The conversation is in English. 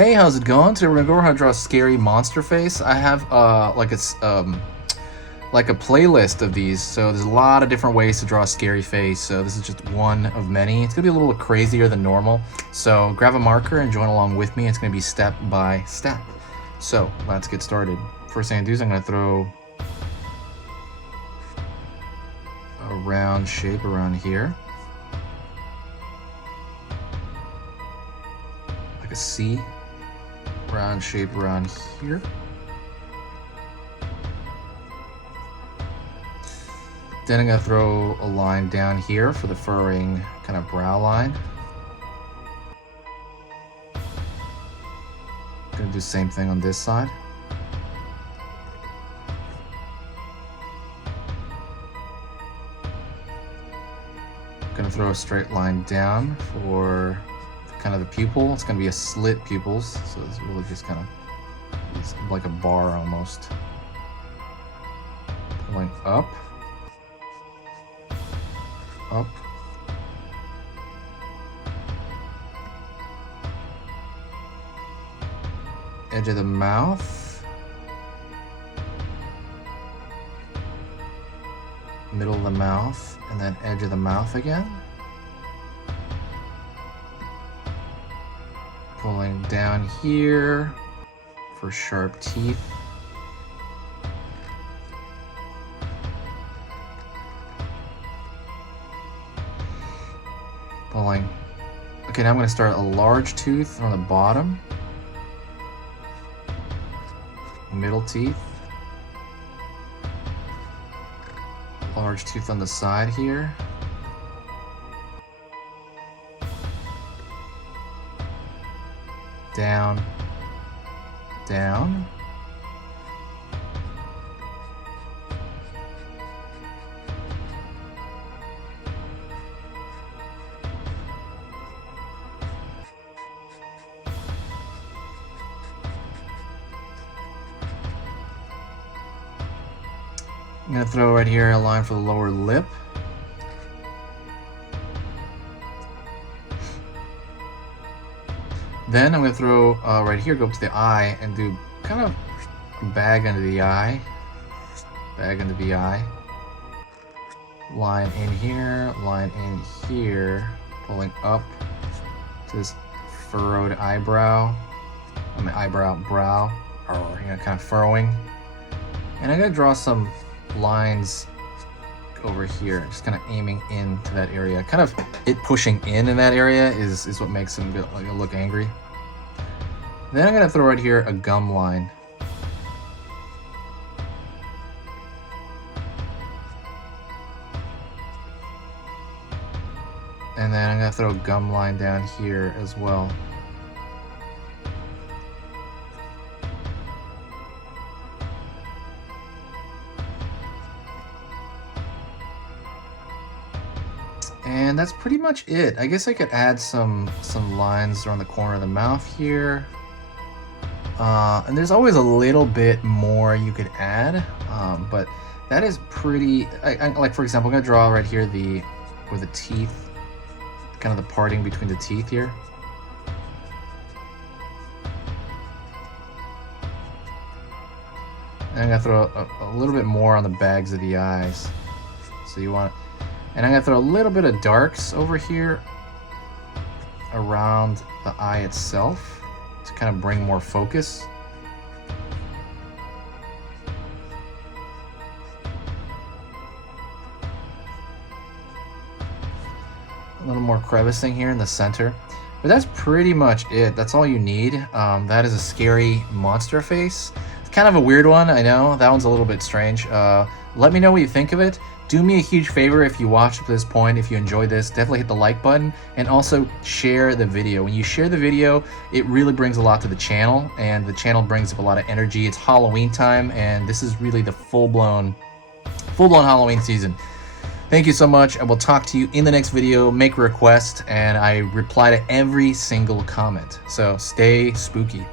Hey, how's it going? Today we're gonna go over how to draw a scary monster face. I have like a playlist of these, so there's a lot of different ways to draw a scary face. So this is just one of many. It's gonna be a little crazier than normal. So grab a marker and join along with me. It's gonna be step by step. So let's get started. First thing I do is I'm gonna throw a round shape around here, like a C. Round shape around here. Then I'm gonna throw a line down here for the furrowing kind of brow line. Gonna do the same thing on this side. Gonna throw a straight line down for kind of the pupil. It's going to be a slit pupils, so it's really just kind of, it's like a bar almost. Pulling up, up, edge of the mouth, middle of the mouth, and then edge of the mouth again. Pulling down here for sharp teeth. Pulling. Okay, now I'm going to start a large tooth on the bottom. Middle teeth. Large tooth on the side here. Down, down. I'm going to throw right here a line for the lower lip. Then I'm going to throw right here, go up to the eye and do kind of a bag under the eye. Bag under the eye. Line in here, line in here, pulling up to this furrowed eyebrow. I mean brow, or kind of furrowing. And I'm going to draw some lines over here, just kind of aiming into that area. Kind of it pushing in that area is what makes him look angry. Then I'm going to throw right here a gum line. And then I'm going to throw a gum line down here as well. And that's pretty much it. I guess I could add some lines around the corner of the mouth here. And there's always a little bit more you could add, but that is pretty, like for example, I'm gonna draw right here where the teeth, kind of the parting between the teeth here. And I'm gonna throw a little bit more on the bags of the eyes. So you want, and I'm gonna throw a little bit of darks over here around the eye itself to kind of bring more focus. A little more crevicing here in the center. But that's pretty much it. That's all you need. That is a scary monster face. It's kind of a weird one, I know. That one's a little bit strange. Let me know what you think of it. Do me a huge favor if you watched to this point, if you enjoyed this, definitely hit the like button and also share the video. When you share the video, it really brings a lot to the channel, and the channel brings up a lot of energy. It's Halloween time, and this is really the full-blown Halloween season. Thank you so much. I will talk to you in the next video. Make a request, and I reply to every single comment. So stay spooky.